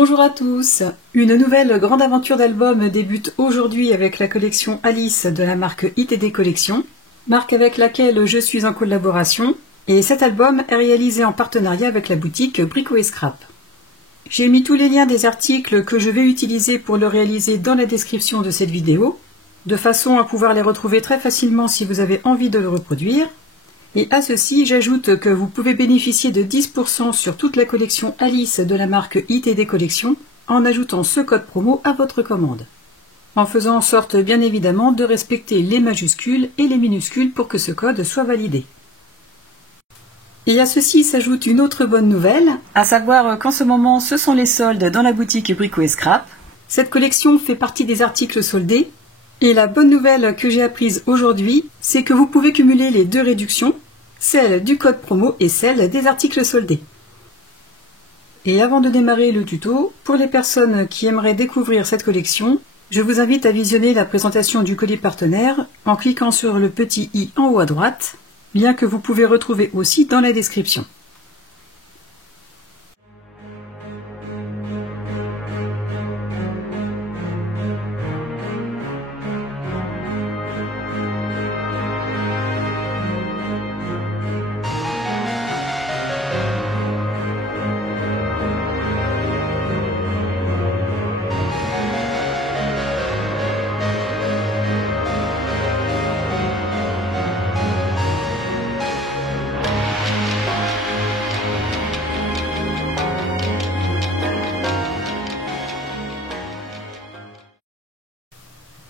Bonjour à tous. Une nouvelle grande aventure d'album débute aujourd'hui avec la collection Alice de la marque ITD Collection, marque avec laquelle je suis en collaboration, et cet album est réalisé en partenariat avec la boutique Brico & Scrap. J'ai mis tous les liens des articles que je vais utiliser pour le réaliser dans la description de cette vidéo, de façon à pouvoir les retrouver très facilement si vous avez envie de le reproduire. Et à ceci, j'ajoute que vous pouvez bénéficier de 10% sur toute la collection Alice de la marque ITD Collection en ajoutant ce code promo à votre commande. En faisant en sorte bien évidemment de respecter les majuscules et les minuscules pour que ce code soit validé. Et à ceci s'ajoute une autre bonne nouvelle, à savoir qu'en ce moment ce sont les soldes dans la boutique Brico & Scrap. Cette collection fait partie des articles soldés. Et la bonne nouvelle que j'ai apprise aujourd'hui, c'est que vous pouvez cumuler les deux réductions, celle du code promo et celle des articles soldés. Et avant de démarrer le tuto, pour les personnes qui aimeraient découvrir cette collection, je vous invite à visionner la présentation du colis partenaire en cliquant sur le petit i en haut à droite, lien que vous pouvez retrouver aussi dans la description.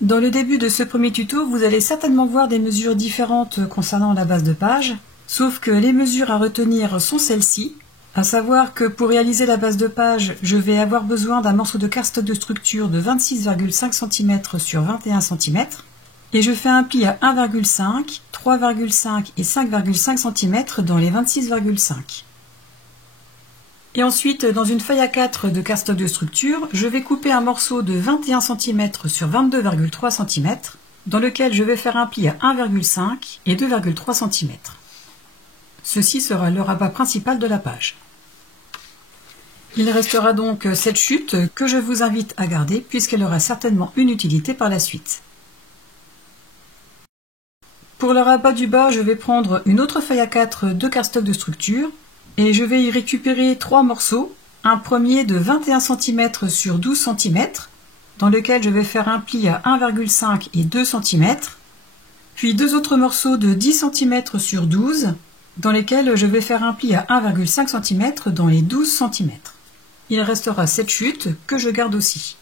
Dans le début de ce premier tuto, vous allez certainement voir des mesures différentes concernant la base de page, sauf que les mesures à retenir sont celles-ci, à savoir que pour réaliser la base de page, je vais avoir besoin d'un morceau de cardstock de structure de 26,5 cm sur 21 cm, et je fais un pli à 1,5, 3,5 et 5,5 cm dans les 26,5. Et ensuite, dans une feuille A4 de cardstock de structure, je vais couper un morceau de 21 cm sur 22,3 cm, dans lequel je vais faire un pli à 1,5 et 2,3 cm. Ceci sera le rabat principal de la page. Il restera donc cette chute que je vous invite à garder puisqu'elle aura certainement une utilité par la suite. Pour le rabat du bas, je vais prendre une autre feuille A4 de cardstock de structure, et je vais y récupérer trois morceaux, un premier de 21 cm sur 12 cm, dans lequel je vais faire un pli à 1,5 et 2 cm, puis deux autres morceaux de 10 cm sur 12, dans lesquels je vais faire un pli à 1,5 cm dans les 12 cm. Il restera cette chute que je garde aussi.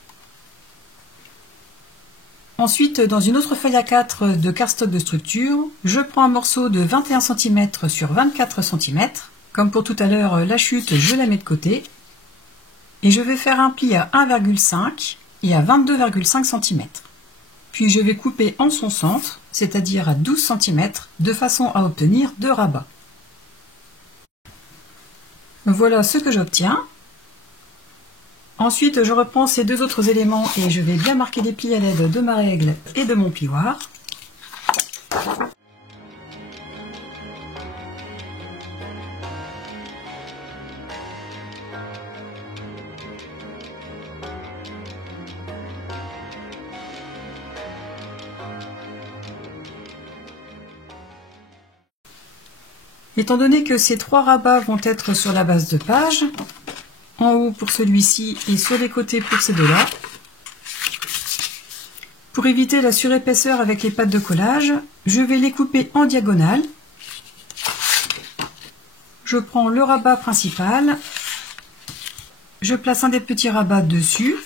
Ensuite, dans une autre feuille A4 de cardstock de structure, je prends un morceau de 21 cm sur 24 cm, comme pour tout à l'heure, la chute, je la mets de côté. Et je vais faire un pli à 1,5 et à 22,5 cm. Puis je vais couper en son centre, c'est-à-dire à 12 cm, de façon à obtenir deux rabats. Voilà ce que j'obtiens. Ensuite, je reprends ces deux autres éléments et je vais bien marquer les plis à l'aide de ma règle et de mon plioir. Étant donné que ces trois rabats vont être sur la base de page, en haut pour celui-ci et sur les côtés pour ces deux-là, pour éviter la surépaisseur avec les pattes de collage, je vais les couper en diagonale. Je prends le rabat principal, je place un des petits rabats dessus,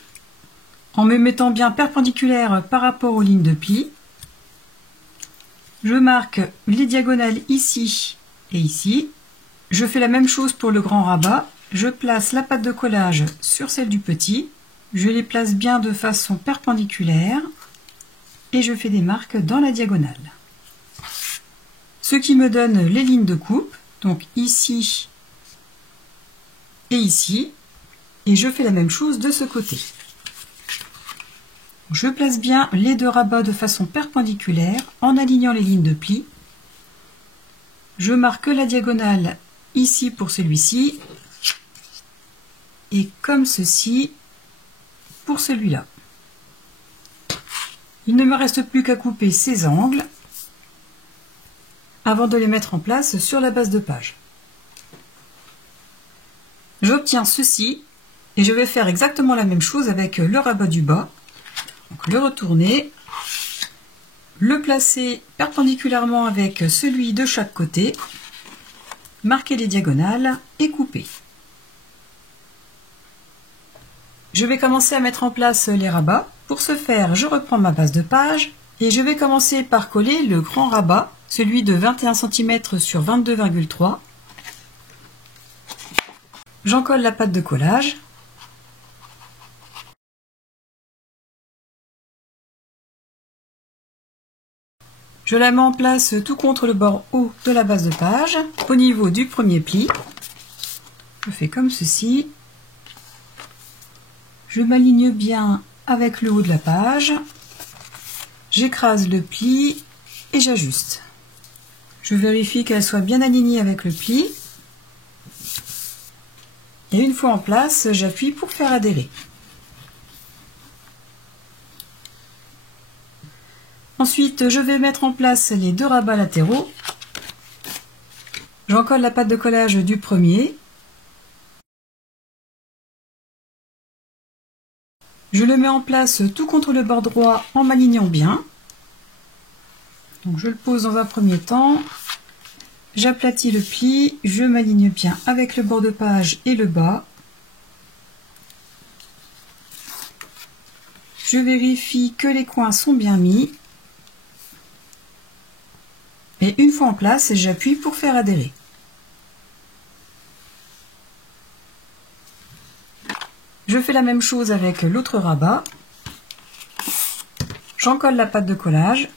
en me mettant bien perpendiculaire par rapport aux lignes de pli. Je marque les diagonales ici et ici. Je fais la même chose pour le grand rabat. Je place la patte de collage sur celle du petit. Je les place bien de façon perpendiculaire. Et je fais des marques dans la diagonale. Ce qui me donne les lignes de coupe. Donc ici et ici. Et je fais la même chose de ce côté. Je place bien les deux rabats de façon perpendiculaire en alignant les lignes de pli. Je marque la diagonale ici pour celui-ci et comme ceci pour celui-là. Il ne me reste plus qu'à couper ces angles avant de les mettre en place sur la base de page. J'obtiens ceci et je vais faire exactement la même chose avec le rabat du bas. Donc le retourner, le placer perpendiculairement avec celui de chaque côté, marquer les diagonales et couper. Je vais commencer à mettre en place les rabats. Pour ce faire, je reprends ma base de page et je vais commencer par coller le grand rabat, celui de 21 cm sur 22,3. J'en colle la pâte de collage. Je la mets en place tout contre le bord haut de la base de page, au niveau du premier pli. Je fais comme ceci. Je m'aligne bien avec le haut de la page. J'écrase le pli et j'ajuste. Je vérifie qu'elle soit bien alignée avec le pli. Et une fois en place, j'appuie pour faire adhérer. Ensuite, je vais mettre en place les deux rabats latéraux. J'en colle la pâte de collage du premier. Je le mets en place tout contre le bord droit en m'alignant bien. Donc je le pose dans un premier temps. J'aplatis le pli, je m'aligne bien avec le bord de page et le bas. Je vérifie que les coins sont bien mis. Et une fois en place, j'appuie pour faire adhérer. Je fais la même chose avec l'autre rabat. J'en colle la pâte de collage.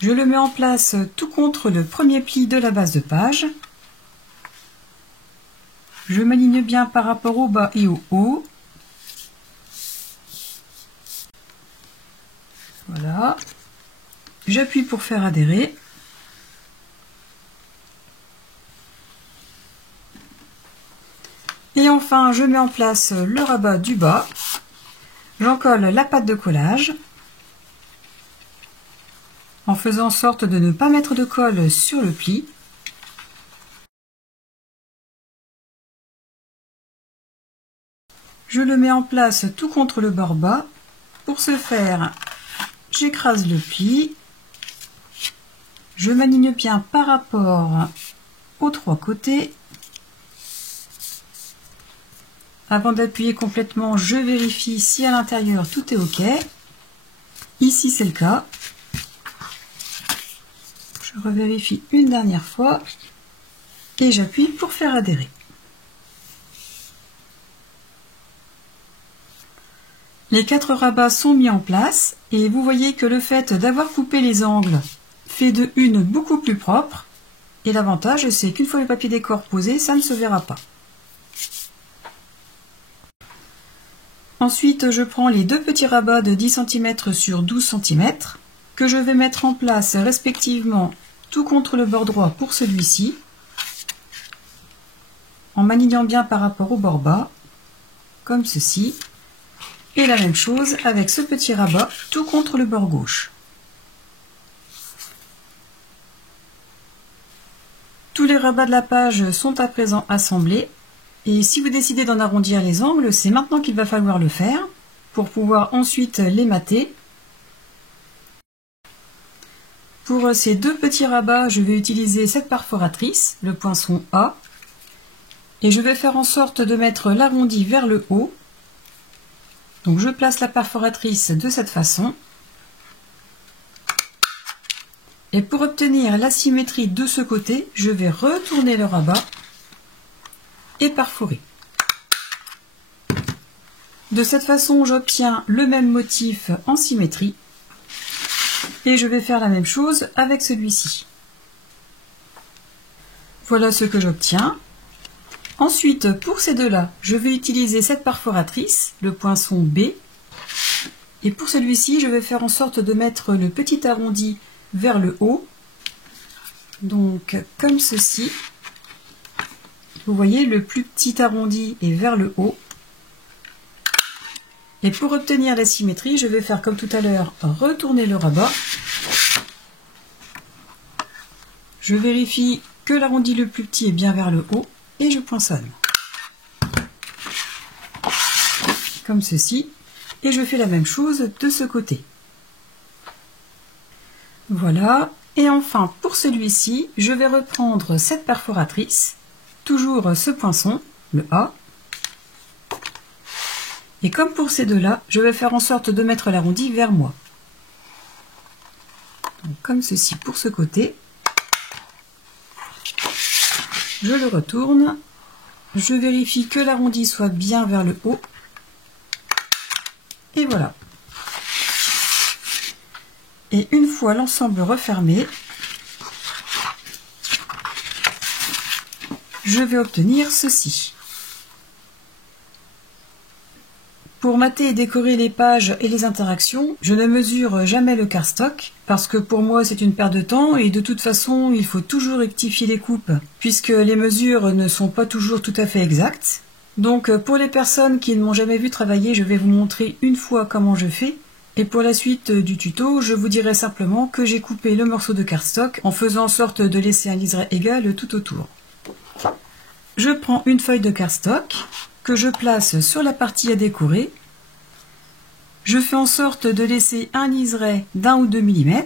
Je le mets en place tout contre le premier pli de la base de page. Je m'aligne bien par rapport au bas et au haut. Voilà. J'appuie pour faire adhérer. Et enfin, je mets en place le rabat du bas. J'en colle la pâte de collage. En faisant en sorte de ne pas mettre de colle sur le pli. Je le mets en place tout contre le bord bas. Pour ce faire, j'écrase le pli. Je m'aligne bien par rapport aux trois côtés. Avant d'appuyer complètement, je vérifie si à l'intérieur tout est OK. Ici, c'est le cas. Je revérifie une dernière fois et j'appuie pour faire adhérer. Les 4 rabats sont mis en place et vous voyez que le fait d'avoir coupé les angles fait de une beaucoup plus propre. Et l'avantage, c'est qu'une fois le papier décor posé, ça ne se verra pas. Ensuite, je prends les deux petits rabats de 10 cm sur 12 cm que je vais mettre en place respectivement tout contre le bord droit pour celui-ci, en m'alignant bien par rapport au bord bas, comme ceci, et la même chose avec ce petit rabat tout contre le bord gauche. Tous les rabats de la page sont à présent assemblés. Et si vous décidez d'en arrondir les angles, c'est maintenant qu'il va falloir le faire pour pouvoir ensuite les mater. Pour ces deux petits rabats, je vais utiliser cette perforatrice, le poinçon A, et je vais faire en sorte de mettre l'arrondi vers le haut. Donc je place la perforatrice de cette façon. Et pour obtenir la symétrie de ce côté, je vais retourner le rabat et perforer. De cette façon, j'obtiens le même motif en symétrie. Et je vais faire la même chose avec celui-ci. Voilà ce que j'obtiens. Ensuite, pour ces deux-là, je vais utiliser cette perforatrice, le poinçon B. Et pour celui-ci, je vais faire en sorte de mettre le petit arrondi vers le haut. Donc comme ceci. Vous voyez, le plus petit arrondi est vers le haut. Et pour obtenir la symétrie, je vais faire comme tout à l'heure, retourner le rabat. Je vérifie que l'arrondi le plus petit est bien vers le haut et je poinçonne. Comme ceci. Et je fais la même chose de ce côté. Voilà. Et enfin, pour celui-ci, je vais reprendre cette perforatrice, toujours ce poinçon, le A. Et comme pour ces deux-là, je vais faire en sorte de mettre l'arrondi vers moi. Donc, comme ceci pour ce côté. Je le retourne. Je vérifie que l'arrondi soit bien vers le haut. Et voilà. Et une fois l'ensemble refermé, je vais obtenir ceci. Pour mater et décorer les pages et les interactions, je ne mesure jamais le cardstock parce que pour moi c'est une perte de temps et de toute façon il faut toujours rectifier les coupes puisque les mesures ne sont pas toujours tout à fait exactes. Donc pour les personnes qui ne m'ont jamais vu travailler, je vais vous montrer une fois comment je fais. Et pour la suite du tuto, je vous dirai simplement que j'ai coupé le morceau de cardstock en faisant en sorte de laisser un liseré égal tout autour. Je prends une feuille de cardstock que je place sur la partie à décorer. Je fais en sorte de laisser un liseré d'1 ou 2 mm.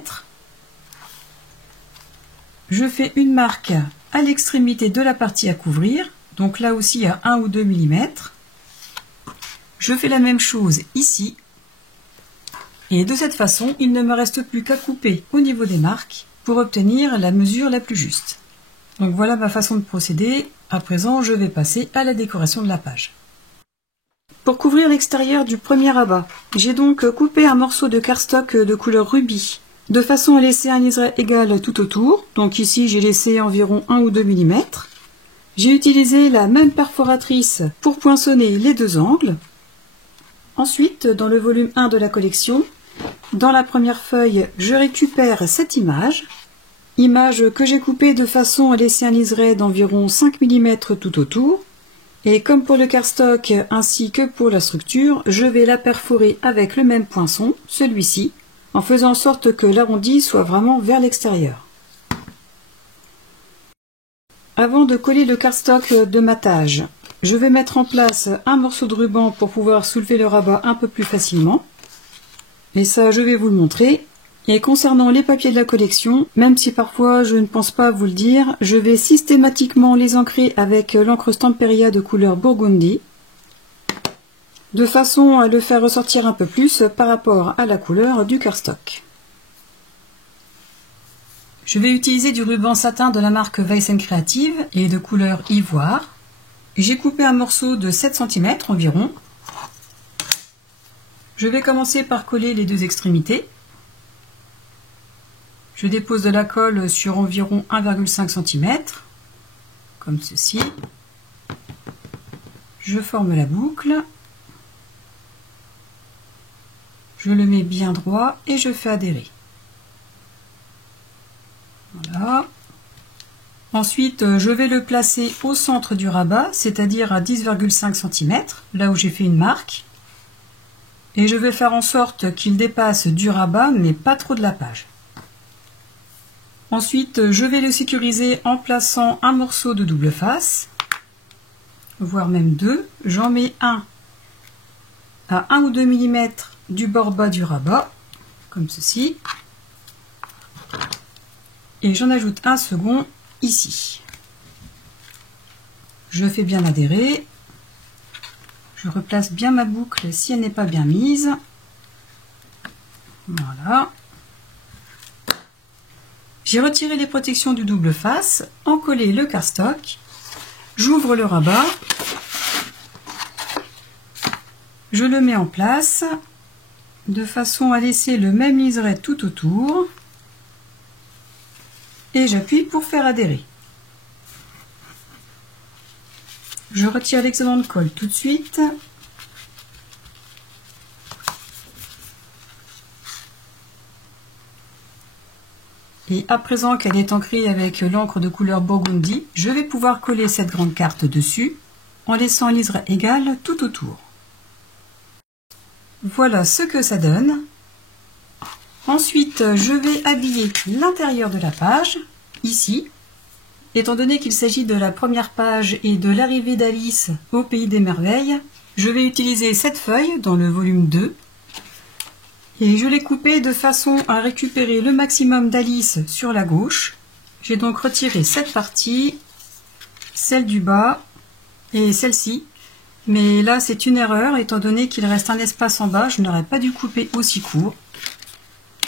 Je fais une marque à l'extrémité de la partie à couvrir, donc là aussi à 1 ou 2 mm. Je fais la même chose ici. Et de cette façon, il ne me reste plus qu'à couper au niveau des marques pour obtenir la mesure la plus juste. Donc voilà ma façon de procéder. À présent, je vais passer à la décoration de la page. Pour couvrir l'extérieur du premier rabat, j'ai donc coupé un morceau de cardstock de couleur rubis, de façon à laisser un liseré égal tout autour. Donc ici, j'ai laissé environ 1 ou 2 mm. J'ai utilisé la même perforatrice pour poinçonner les deux angles. Ensuite, dans le volume 1 de la collection, dans la première feuille, je récupère cette image que j'ai coupée de façon à laisser un liseré d'environ 5 mm tout autour. Et comme pour le cardstock ainsi que pour la structure, je vais la perforer avec le même poinçon, celui-ci, en faisant en sorte que l'arrondi soit vraiment vers l'extérieur. Avant de coller le cardstock de matage, je vais mettre en place un morceau de ruban pour pouvoir soulever le rabat un peu plus facilement. Et ça, je vais vous le montrer. Et concernant les papiers de la collection, même si parfois je ne pense pas vous le dire, je vais systématiquement les ancrer avec l'encre Stamperia de couleur Burgundy, de façon à le faire ressortir un peu plus par rapport à la couleur du cardstock. Je vais utiliser du ruban satin de la marque Weissen Creative et de couleur ivoire. J'ai coupé un morceau de 7 cm environ. Je vais commencer par coller les deux extrémités. Je dépose de la colle sur environ 1,5 cm, comme ceci. Je forme la boucle. Je le mets bien droit et je fais adhérer. Voilà. Ensuite, je vais le placer au centre du rabat, c'est-à-dire à 10,5 cm, là où j'ai fait une marque. Et je vais faire en sorte qu'il dépasse du rabat, mais pas trop de la page. Ensuite, je vais le sécuriser en plaçant un morceau de double face, voire même deux. J'en mets un à 1 ou 2 mm du bord bas du rabat, comme ceci. Et j'en ajoute un second ici. Je fais bien adhérer. Je replace bien ma boucle si elle n'est pas bien mise. Voilà. J'ai retiré les protections du double face, encollé le cardstock, j'ouvre le rabat, je le mets en place de façon à laisser le même liseré tout autour et j'appuie pour faire adhérer. Je retire l'excédent de colle tout de suite. Et à présent qu'elle est ancrée avec l'encre de couleur burgundy, je vais pouvoir coller cette grande carte dessus en laissant un liseré égal tout autour. Voilà ce que ça donne. Ensuite, je vais habiller l'intérieur de la page, ici. Étant donné qu'il s'agit de la première page et de l'arrivée d'Alice au Pays des Merveilles, je vais utiliser cette feuille dans le volume 2. Et je l'ai coupée de façon à récupérer le maximum d'Alice sur la gauche. J'ai donc retiré cette partie, celle du bas et celle-ci. Mais là, c'est une erreur, étant donné qu'il reste un espace en bas, je n'aurais pas dû couper aussi court.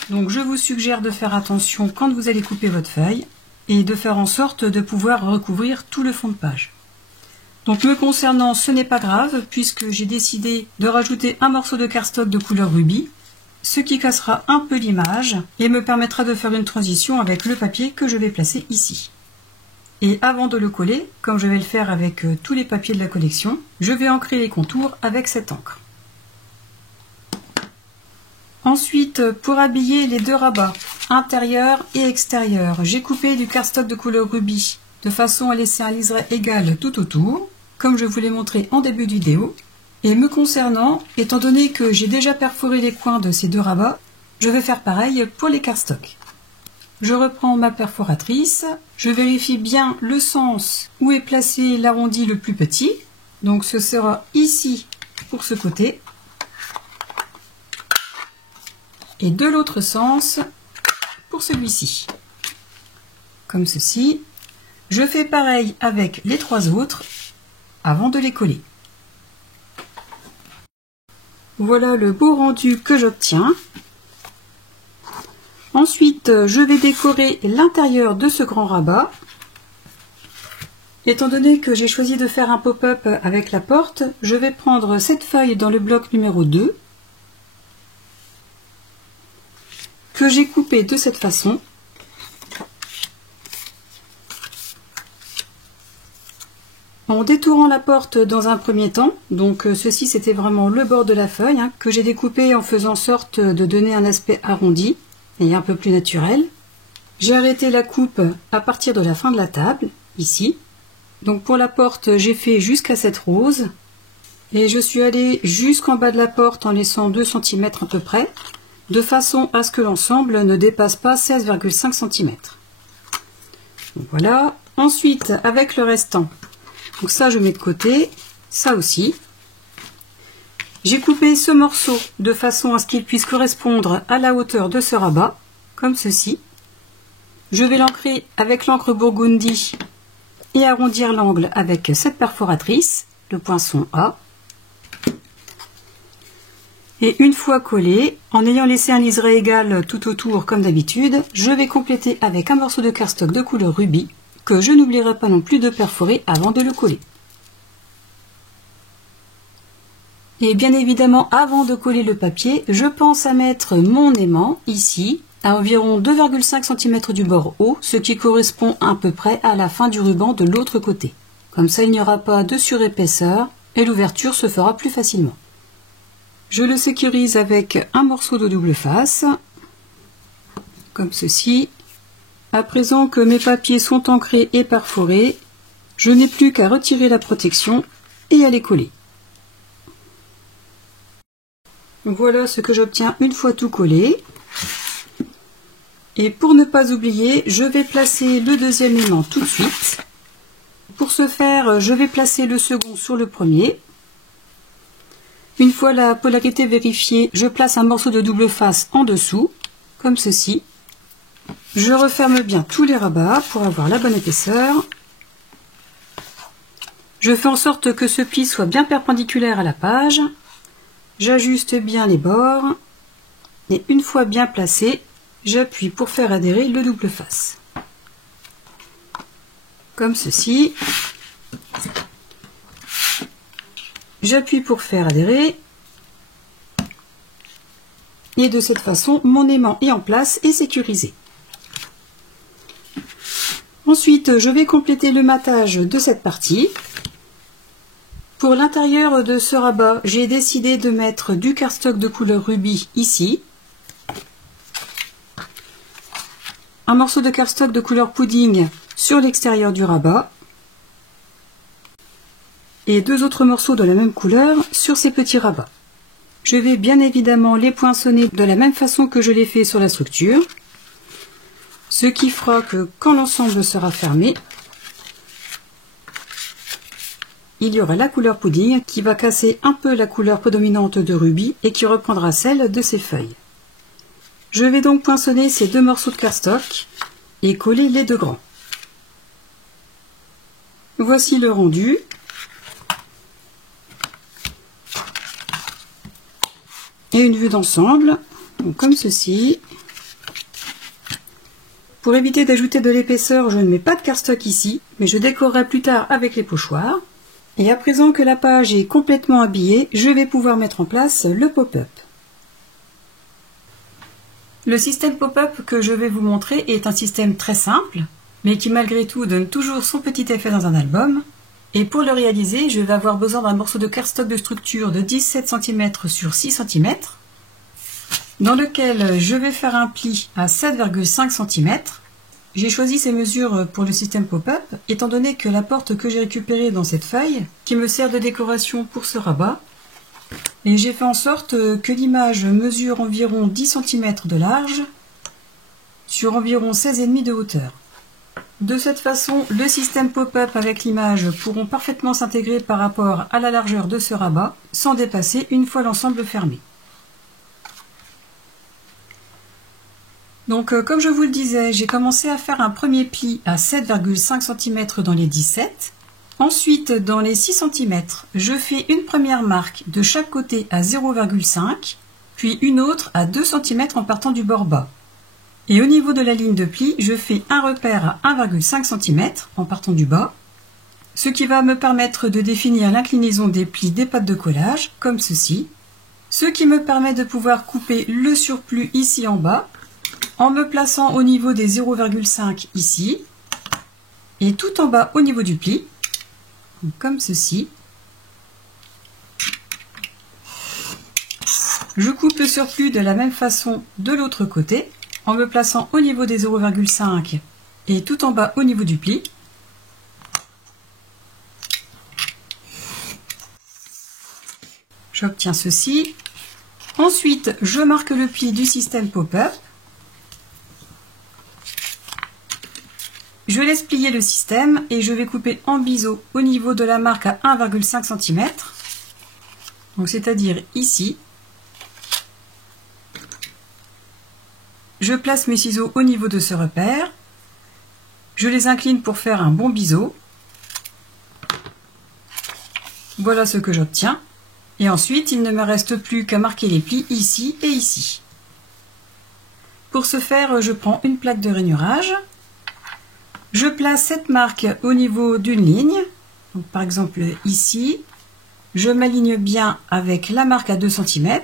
Donc je vous suggère de faire attention quand vous allez couper votre feuille et de faire en sorte de pouvoir recouvrir tout le fond de page. Donc me concernant, ce n'est pas grave, puisque j'ai décidé de rajouter un morceau de cardstock de couleur rubis, ce qui cassera un peu l'image et me permettra de faire une transition avec le papier que je vais placer ici. Et avant de le coller, comme je vais le faire avec tous les papiers de la collection, je vais ancrer les contours avec cette encre. Ensuite, pour habiller les deux rabats, intérieur et extérieur, j'ai coupé du cardstock de couleur rubis, de façon à laisser un liseré égal tout autour, comme je vous l'ai montré en début de vidéo. Et me concernant, étant donné que j'ai déjà perforé les coins de ces deux rabats, je vais faire pareil pour les cardstocks. Je reprends ma perforatrice, je vérifie bien le sens où est placé l'arrondi le plus petit. Donc ce sera ici pour ce côté. Et de l'autre sens pour celui-ci. Comme ceci. Je fais pareil avec les trois autres avant de les coller. Voilà le beau rendu que j'obtiens. Ensuite, je vais décorer l'intérieur de ce grand rabat. Étant donné que j'ai choisi de faire un pop-up avec la porte, je vais prendre cette feuille dans le bloc numéro 2, que j'ai coupée de cette façon. En détourant la porte dans un premier temps, donc ceci c'était vraiment le bord de la feuille que j'ai découpé en faisant sorte de donner un aspect arrondi et un peu plus naturel. J'ai arrêté la coupe à partir de la fin de la table, ici. Donc pour la porte, j'ai fait jusqu'à cette rose et je suis allée jusqu'en bas de la porte en laissant 2 cm à peu près, de façon à ce que l'ensemble ne dépasse pas 16,5 cm. Donc voilà. Ensuite, avec le restant, donc ça je mets de côté, ça aussi. J'ai coupé ce morceau de façon à ce qu'il puisse correspondre à la hauteur de ce rabat, comme ceci. Je vais l'ancrer avec l'encre burgundy et arrondir l'angle avec cette perforatrice, le poinçon A. Et une fois collé, en ayant laissé un liseré égal tout autour comme d'habitude, je vais compléter avec un morceau de cardstock de couleur rubis, que je n'oublierai pas non plus de perforer avant de le coller. Et bien évidemment, avant de coller le papier, je pense à mettre mon aimant ici, à environ 2,5 cm du bord haut, ce qui correspond à peu près à la fin du ruban de l'autre côté. Comme ça, il n'y aura pas de surépaisseur et l'ouverture se fera plus facilement. Je le sécurise avec un morceau de double face, comme ceci. À présent que mes papiers sont ancrés et perforés, je n'ai plus qu'à retirer la protection et à les coller. Voilà ce que j'obtiens une fois tout collé. Et pour ne pas oublier, je vais placer le deuxième aimant tout de suite. Pour ce faire, je vais placer le second sur le premier. Une fois la polarité vérifiée, je place un morceau de double face en dessous, comme ceci. Je referme bien tous les rabats pour avoir la bonne épaisseur. Je fais en sorte que ce pli soit bien perpendiculaire à la page. J'ajuste bien les bords. Et une fois bien placé, j'appuie pour faire adhérer le double face. Comme ceci. J'appuie pour faire adhérer. Et de cette façon, mon aimant est en place et sécurisé. Ensuite, je vais compléter le matage de cette partie. Pour l'intérieur de ce rabat, j'ai décidé de mettre du cardstock de couleur rubis ici. un morceau de cardstock de couleur pudding sur l'extérieur du rabat et 2 autres morceaux de la même couleur sur ces petits rabats. Je vais bien évidemment les poinçonner de la même façon que je l'ai fait sur la structure, ce qui fera que quand l'ensemble sera fermé, il y aura la couleur pudding qui va casser un peu la couleur prédominante de Ruby et qui reprendra celle de ses feuilles. Je vais donc poinçonner ces 2 morceaux de cardstock et coller les 2 grands. Voici le rendu. Et une vue d'ensemble, comme ceci. Pour éviter d'ajouter de l'épaisseur, je ne mets pas de cardstock ici, mais je décorerai plus tard avec les pochoirs. Et à présent que la page est complètement habillée, je vais pouvoir mettre en place le pop-up. Le système pop-up que je vais vous montrer est un système très simple, mais qui malgré tout donne toujours son petit effet dans un album. Et pour le réaliser, je vais avoir besoin d'un morceau de cardstock de structure de 17 cm sur 6 cm, dans lequel je vais faire un pli à 7,5 cm. J'ai choisi ces mesures pour le système pop-up, étant donné que la porte que j'ai récupérée dans cette feuille, qui me sert de décoration pour ce rabat, et j'ai fait en sorte que l'image mesure environ 10 cm de large, sur environ 16,5 de hauteur. De cette façon, le système pop-up avec l'image pourront parfaitement s'intégrer par rapport à la largeur de ce rabat, sans dépasser une fois l'ensemble fermé. Donc comme je vous le disais, j'ai commencé à faire un premier pli à 7,5 cm dans les 17. Ensuite, dans les 6 cm, je fais une première marque de chaque côté à 0,5, puis une autre à 2 cm en partant du bord bas. Et au niveau de la ligne de pli, je fais un repère à 1,5 cm en partant du bas, ce qui va me permettre de définir l'inclinaison des plis des pattes de collage, comme ceci, ce qui me permet de pouvoir couper le surplus ici en bas, en me plaçant au niveau des 0,5 ici, et tout en bas au niveau du pli, comme ceci. Je coupe le surplus de la même façon de l'autre côté, en me plaçant au niveau des 0,5 et tout en bas au niveau du pli. J'obtiens ceci. Ensuite, je marque le pli du système pop-up. Je laisse plier le système et je vais couper en biseau au niveau de la marque à 1,5 cm, donc c'est-à-dire ici. Je place mes ciseaux au niveau de ce repère. Je les incline pour faire un bon biseau. Voilà ce que j'obtiens. Et ensuite, il ne me reste plus qu'à marquer les plis ici et ici. Pour ce faire, je prends une plaque de rainurage. Je place cette marque au niveau d'une ligne. Donc, par exemple ici. Je m'aligne bien avec la marque à 2 cm.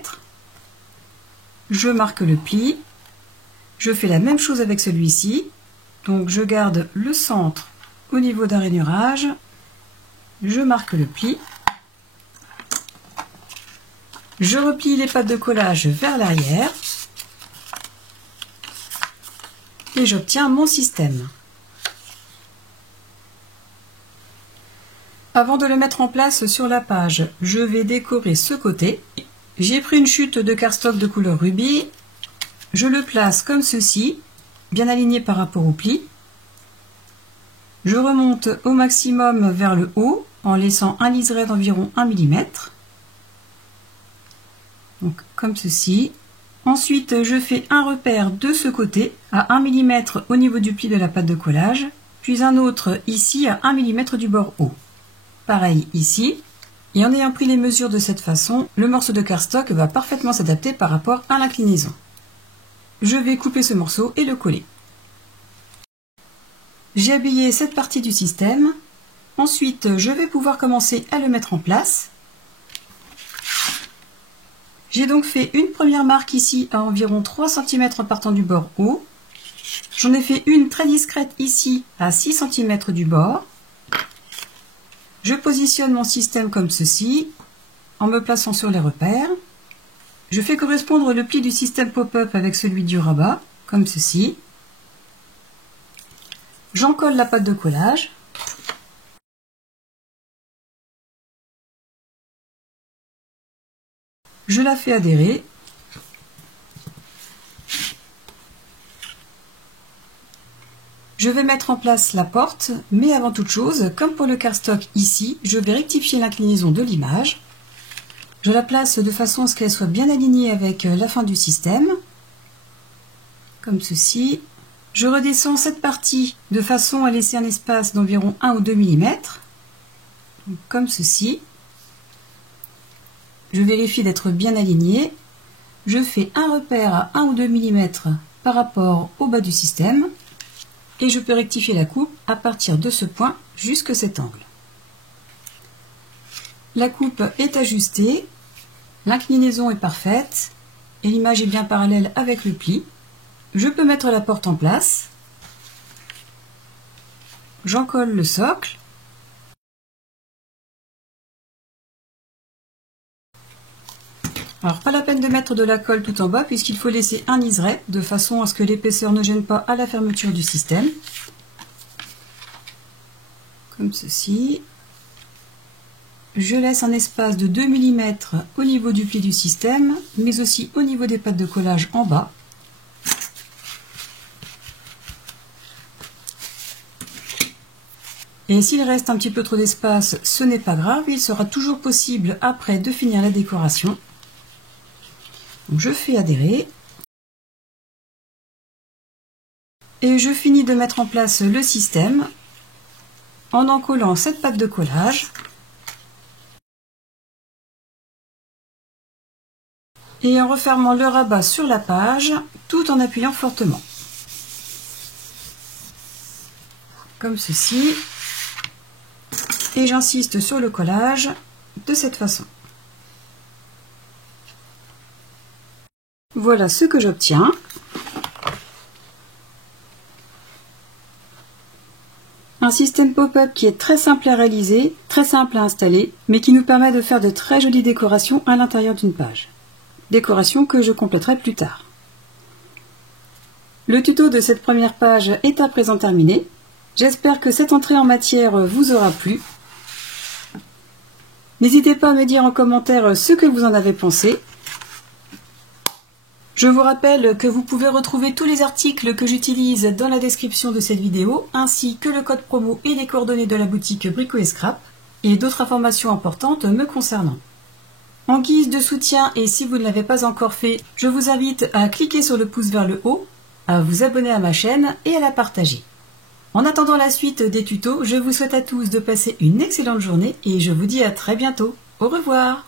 Je marque le pli. Je fais la même chose avec celui-ci. Donc je garde le centre au niveau d'un rainurage. Je marque le pli. Je replie les pattes de collage vers l'arrière. Et j'obtiens mon système. Avant de le mettre en place sur la page, je vais décorer ce côté. J'ai pris une chute de cardstock de couleur rubis. Je le place comme ceci, bien aligné par rapport au pli. Je remonte au maximum vers le haut en laissant un liseré d'environ 1 mm. Donc comme ceci. Ensuite, je fais un repère de ce côté à 1 mm au niveau du pli de la pâte de collage, puis un autre ici à 1 mm du bord haut. Pareil ici. Et en ayant pris les mesures de cette façon, le morceau de cardstock va parfaitement s'adapter par rapport à l'inclinaison. Je vais couper ce morceau et le coller. J'ai habillé cette partie du système. Ensuite, je vais pouvoir commencer à le mettre en place. J'ai donc fait une première marque ici à environ 3 cm en partant du bord haut. J'en ai fait une très discrète ici à 6 cm du bord. Je positionne mon système comme ceci, en me plaçant sur les repères. Je fais correspondre le pli du système pop-up avec celui du rabat, comme ceci. J'en colle la pâte de collage. Je la fais adhérer. Je vais mettre en place la porte, mais avant toute chose, comme pour le cardstock ici, je vais rectifier l'inclinaison de l'image. Je la place de façon à ce qu'elle soit bien alignée avec la fin du système, comme ceci. Je redescends cette partie de façon à laisser un espace d'environ 1 ou 2 mm, comme ceci. Je vérifie d'être bien aligné. Je fais un repère à 1 ou 2 mm par rapport au bas du système. Et je peux rectifier la coupe à partir de ce point jusqu'à cet angle. La coupe est ajustée, l'inclinaison est parfaite et l'image est bien parallèle avec le pli. Je peux mettre la porte en place. J'en colle le socle. Alors pas la peine de mettre de la colle tout en bas puisqu'il faut laisser un liseré de façon à ce que l'épaisseur ne gêne pas à la fermeture du système. Comme ceci. Je laisse un espace de 2 mm au niveau du pli du système, mais aussi au niveau des pattes de collage en bas. Et s'il reste un petit peu trop d'espace, ce n'est pas grave, il sera toujours possible après de finir la décoration. Donc je fais adhérer. Et je finis de mettre en place le système en collant cette pâte de collage. Et en refermant le rabat sur la page, tout en appuyant fortement. Comme ceci. Et j'insiste sur le collage de cette façon. Voilà ce que j'obtiens. Un système pop-up qui est très simple à réaliser, très simple à installer, mais qui nous permet de faire de très jolies décorations à l'intérieur d'une page. Décoration que je compléterai plus tard. Le tuto de cette première page est à présent terminé. J'espère que cette entrée en matière vous aura plu. N'hésitez pas à me dire en commentaire ce que vous en avez pensé. Je vous rappelle que vous pouvez retrouver tous les articles que j'utilise dans la description de cette vidéo, ainsi que le code promo et les coordonnées de la boutique Brico et Scrap, et d'autres informations importantes me concernant. En guise de soutien, et si vous ne l'avez pas encore fait, je vous invite à cliquer sur le pouce vers le haut, à vous abonner à ma chaîne et à la partager. En attendant la suite des tutos, je vous souhaite à tous de passer une excellente journée et je vous dis à très bientôt. Au revoir!